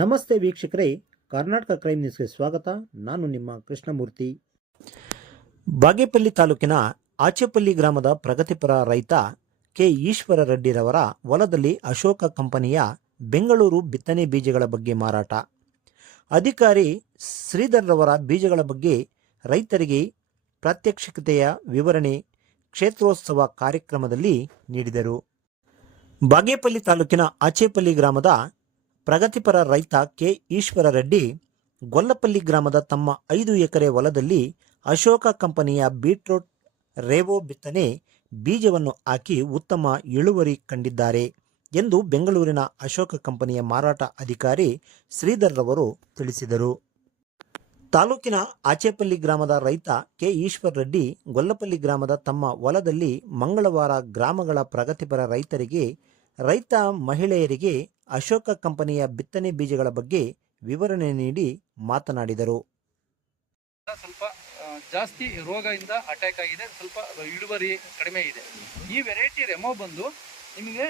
ನಮಸ್ತೆ ವೀಕ್ಷಕರೇ, ಕರ್ನಾಟಕ ಕ್ರೈಮ್ ನ್ಯೂಸ್ಗೆ ಸ್ವಾಗತ. ನಾನು ನಿಮ್ಮ ಕೃಷ್ಣಮೂರ್ತಿ. ಬಾಗೇಪಲ್ಲಿ ತಾಲೂಕಿನ ಆಚೆಪಲ್ಲಿ ಗ್ರಾಮದ ಪ್ರಗತಿಪರ ರೈತ ಕೆ ಈಶ್ವರ ರೆಡ್ಡಿರವರ ಹೊಲದಲ್ಲಿ ಅಶೋಕ ಕಂಪನಿಯ ಬೆಂಗಳೂರು ಬಿತ್ತನೆ ಬೀಜಗಳ ಬಗ್ಗೆ ಮಾರಾಟ. ಅಧಿಕಾರಿ ಶ್ರೀಧರ್ ರವರ ಬೀಜಗಳ ಬಗ್ಗೆ ರೈತರಿಗೆ ಪ್ರಾತ್ಯಕ್ಷಿಕತೆಯ ವಿವರಣೆ ಕ್ಷೇತ್ರೋತ್ಸವ ಕಾರ್ಯಕ್ರಮದಲ್ಲಿ ನೀಡಿದರು. ಬಾಗೇಪಲ್ಲಿ ತಾಲೂಕಿನ ಆಚೆಪಲ್ಲಿ ಗ್ರಾಮದ ಪ್ರಗತಿಪರ ರೈತ ಕೆ ಈಶ್ವರ ರೆಡ್ಡಿ ಗೊಲ್ಲಪಲ್ಲಿ ಗ್ರಾಮದ ತಮ್ಮ 5 ಎಕರೆ ಹೊಲದಲ್ಲಿ ಅಶೋಕ ಕಂಪನಿಯ ಬೀಟ್ರೂಟ್ ರೇವೋ ಬಿತ್ತನೆ ಬೀಜವನ್ನು ಹಾಕಿ ಉತ್ತಮ ಇಳುವರಿ ಕಂಡಿದ್ದಾರೆ ಎಂದು ಬೆಂಗಳೂರಿನ ಅಶೋಕ ಕಂಪನಿಯ ಮಾರಾಟ ಅಧಿಕಾರಿ ಶ್ರೀಧರ್ ರವರು ತಿಳಿಸಿದರು. ತಾಲೂಕಿನ ಆಚೆಪಲ್ಲಿ ಗ್ರಾಮದ ರೈತ ಕೆ ಈಶ್ವರ ರೆಡ್ಡಿ ಗೊಲ್ಲಪಲ್ಲಿ ಗ್ರಾಮದ ತಮ್ಮ ಹೊಲದಲ್ಲಿ ಮಂಗಳವಾರ ಗ್ರಾಮಗಳ ಪ್ರಗತಿಪರ ರೈತ ಮಹಿಳೆಯರಿಗೆ ಅಶೋಕ ಕಂಪನಿಯ ಬಿತ್ತನೆ ಬೀಜಗಳ ಬಗ್ಗೆ ವಿವರಣೆ ನೀಡಿ ಮಾತನಾಡಿದರು. ಸ್ವಲ್ಪ ಜಾಸ್ತಿ ರೋಗದಿಂದ ಅಟ್ಯಾಕ್ ಆಗಿದೆ, ಸ್ವಲ್ಪ ಇಳುವರಿ ಕಡಿಮೆ ಇದೆ. ಈ ವೆರೈಟಿ ರೆಮೋ ಬಂದು ನಿಮಗೆ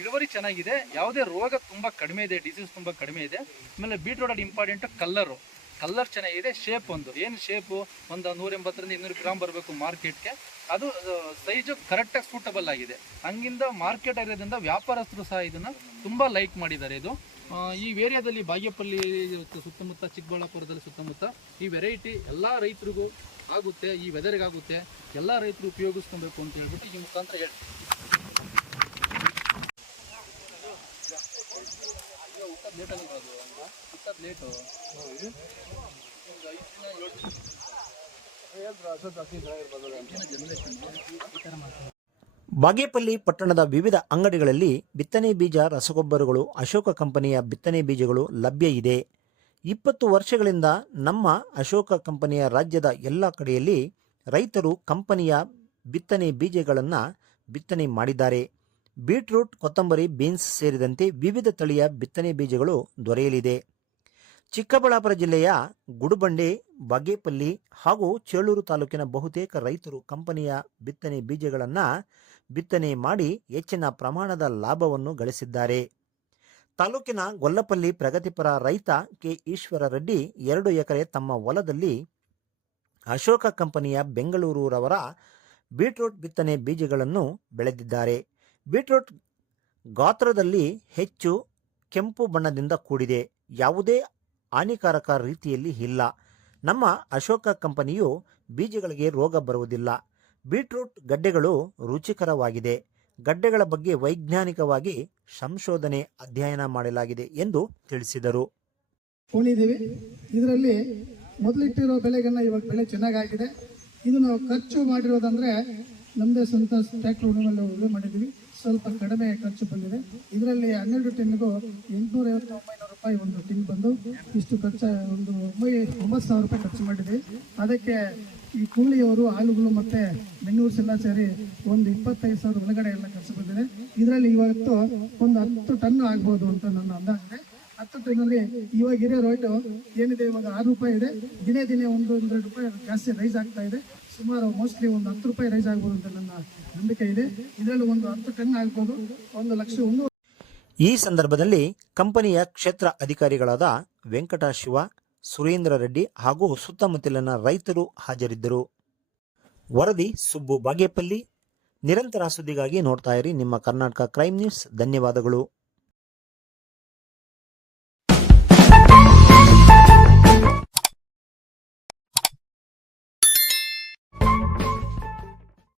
ಇಳುವರಿ ಚೆನ್ನಾಗಿದೆ, ಯಾವುದೇ ರೋಗ ತುಂಬ ಕಡಿಮೆ ಇದೆ, ಡಿಸೀಸ್ ತುಂಬ ಕಡಿಮೆ ಇದೆ. ಆಮೇಲೆ ಬೀಟ್ರೂಟ್ ಇಂಪಾರ್ಟೆಂಟ್ ಕಲ್ಲರ್ ಚೆನ್ನಾಗಿದೆ. ಶೇಪ್ ಏನು ಶೇಪು ಒಂದು 180 ರಿಂದ 200 ಗ್ರಾಮ್ ಬರಬೇಕು ಮಾರ್ಕೆಟ್ಗೆ. ಅದು ಸೈಜು ಕರೆಕ್ಟಾಗಿ ಸೂಟಬಲ್ ಆಗಿದೆ. ಹಂಗಿಂದ ಮಾರ್ಕೆಟ್ ಇರೋದ್ರಿಂದ ವ್ಯಾಪಾರಸ್ಥರು ಸಹ ಇದನ್ನು ತುಂಬ ಲೈಕ್ ಮಾಡಿದ್ದಾರೆ. ಇದು ಈ ಏರಿಯಾದಲ್ಲಿ ಬಾಗೇಪಲ್ಲಿ ಸುತ್ತಮುತ್ತ, ಚಿಕ್ಕಬಳ್ಳಾಪುರದಲ್ಲಿ ಸುತ್ತಮುತ್ತ ಈ ವೆರೈಟಿ ಎಲ್ಲ ರೈತರಿಗೂ ಆಗುತ್ತೆ, ಈ ವೆದರ್ಗಾಗುತ್ತೆ, ಎಲ್ಲ ರೈತರು ಉಪಯೋಗಿಸ್ಕೊಬೇಕು ಅಂತ ಹೇಳ್ಬಿಟ್ಟು ಈ ಮುಖಾಂತರ ಹೇಳಿ. ಬಾಗೇಪಲ್ಲಿ ಪಟ್ಟಣದ ವಿವಿಧ ಅಂಗಡಿಗಳಲ್ಲಿ ಬಿತ್ತನೆ ಬೀಜ, ರಸಗೊಬ್ಬರಗಳು, ಅಶೋಕ ಕಂಪನಿಯ ಬಿತ್ತನೆ ಬೀಜಗಳು ಲಭ್ಯ ಇದೆ. 20 ವರ್ಷಗಳಿಂದ ನಮ್ಮ ಅಶೋಕ ಕಂಪನಿಯ ರಾಜ್ಯದ ಎಲ್ಲ ಕಡೆಯಲ್ಲಿ ರೈತರು ಕಂಪನಿಯ ಬಿತ್ತನೆ ಬೀಜಗಳನ್ನು ಬಿತ್ತನೆ ಮಾಡಿದ್ದಾರೆ. ಬೀಟ್ರೂಟ್, ಕೊತ್ತಂಬರಿ, ಬೀನ್ಸ್ ಸೇರಿದಂತೆ ವಿವಿಧ ತಳಿಯ ಬಿತ್ತನೆ ಬೀಜಗಳು ದೊರೆಯಲಿದೆ. ಚಿಕ್ಕಬಳ್ಳಾಪುರ ಜಿಲ್ಲೆಯ ಗುಡುಬಂಡೆ, ಬಾಗೇಪಲ್ಲಿ ಹಾಗೂ ಚೇಳೂರು ತಾಲೂಕಿನ ಬಹುತೇಕ ರೈತರು ಕಂಪನಿಯ ಬಿತ್ತನೆ ಬೀಜಗಳನ್ನು ಬಿತ್ತನೆ ಮಾಡಿ ಹೆಚ್ಚಿನ ಪ್ರಮಾಣದ ಲಾಭವನ್ನು ಗಳಿಸಿದ್ದಾರೆ. ತಾಲೂಕಿನ ಗೊಲ್ಲಪಲ್ಲಿ ಪ್ರಗತಿಪರ ರೈತ ಕೆ ಈಶ್ವರ ರೆಡ್ಡಿ 2 ಎಕರೆ ತಮ್ಮ ಹೊಲದಲ್ಲಿ ಅಶೋಕ ಕಂಪನಿಯ ಬೆಂಗಳೂರು ರವರ ಬೀಟ್ರೂಟ್ ಬಿತ್ತನೆ ಬೀಜಗಳನ್ನು ಬೆಳೆದಿದ್ದಾರೆ. ಬೀಟ್ರೂಟ್ ಗಾತ್ರದಲ್ಲಿ ಹೆಚ್ಚು ಕೆಂಪು ಬಣ್ಣದಿಂದ ಕೂಡಿದೆ, ಯಾವುದೇ ಹಾನಿಕಾರಕ ರೀತಿಯಲ್ಲಿ ಇಲ್ಲ. ನಮ್ಮ ಅಶೋಕ ಕಂಪನಿಯು ಬೀಜಗಳಿಗೆ ರೋಗ ಬರುವುದಿಲ್ಲ. ಬೀಟ್ರೂಟ್ ಗಡ್ಡೆಗಳು ರುಚಿಕರವಾಗಿದೆ. ಗಡ್ಡೆಗಳ ಬಗ್ಗೆ ವೈಜ್ಞಾನಿಕವಾಗಿ ಸಂಶೋಧನೆ ಅಧ್ಯಯನ ಮಾಡಲಾಗಿದೆ ಎಂದು ತಿಳಿಸಿದರು. ಇದರಲ್ಲಿ ಮೊದಲಿಟ್ಟಿರೋ ಬೆಳೆಗಳನ್ನ ಇವಾಗ ಬೆಳೆ ಚೆನ್ನಾಗಿದೆ. ಇದು ನಾವು ಖರ್ಚು ಮಾಡಿರೋದಂದ್ರೆ ನಮ್ಮದೇ ಸ್ವಂತ ಟ್ರ್ಯಾಕ್ಟರ್ ಉಳುಮೆ ಮಾಡಿದ್ದೀವಿ. ಸ್ವಲ್ಪ ಕಡಿಮೆ ಖರ್ಚು ಬಂದಿದೆ. ಇದರಲ್ಲಿ 12 ಟಿನ್ಗೂ 850-900 ರೂಪಾಯಿ ಒಂದು ಟಿನ್ ಬಂದು ಇಷ್ಟು ಖರ್ಚು, ಒಂದು 9,000 ರೂಪಾಯಿ ಖರ್ಚು ಮಾಡಿದ್ವಿ. ಅದಕ್ಕೆ ಈ ಕೂಲಿಯವರು, ಆಳುಗಳು ಮತ್ತು ಬೆಂಗಳೂರು ಎಲ್ಲ ಸೇರಿ ಒಂದು 25,000 ಒಳಗಡೆ ಎಲ್ಲ ಖರ್ಚು ಬಂದಿದೆ. ಇದರಲ್ಲಿ ಇವತ್ತು ಒಂದು 10 ಟನ್ ಆಗ್ಬೋದು ಅಂತ ನನ್ನ ಅಂದಾಜಿದೆ. 10 ಟನ್ನಲ್ಲಿ ಇವಾಗ ಇರೋ ರೇಟು ಏನಿದೆ, ಇವಾಗ 6 ರೂಪಾಯಿ ಇದೆ. ದಿನೇ 1-2 ರೂಪಾಯಿ ಜಾಸ್ತಿ ರೈಸ್ ಆಗ್ತಾ ಇದೆ. ಸುಮಾರು ಮೋಸ್ಟ್ಲಿ ಒಂದು 10 ರೂಪಾಯಿ ರೈಸ್ ಆಗ್ಬೋದು ಅಂತ ನನ್ನ ನಂಬಿಕೆ ಇದೆ. ಇದರಲ್ಲಿ ಒಂದು 10 ಟನ್ ಆಗ್ಬೋದು, 1 ಲಕ್ಷ. ಈ ಸಂದರ್ಭದಲ್ಲಿ ಕಂಪನಿಯ ಕ್ಷೇತ್ರ ಅಧಿಕಾರಿಗಳಾದ ವೆಂಕಟಶಿವ, ಸುರೇಂದ್ರ ರೆಡ್ಡಿ ಹಾಗೂ ಸುತ್ತಮುತ್ತಲಿನ ರೈತರು ಹಾಜರಿದ್ದರು. ವರದಿ ಸುಬ್ಬು, ಬಾಗೇಪಲ್ಲಿ. ನಿರಂತರ ಸುದ್ದಿಗಾಗಿ ನೋಡ್ತಾ ಇರಿ ನಿಮ್ಮ ಕರ್ನಾಟಕ ಕ್ರೈಮ್ ನ್ಯೂಸ್. ಧನ್ಯವಾದಗಳು.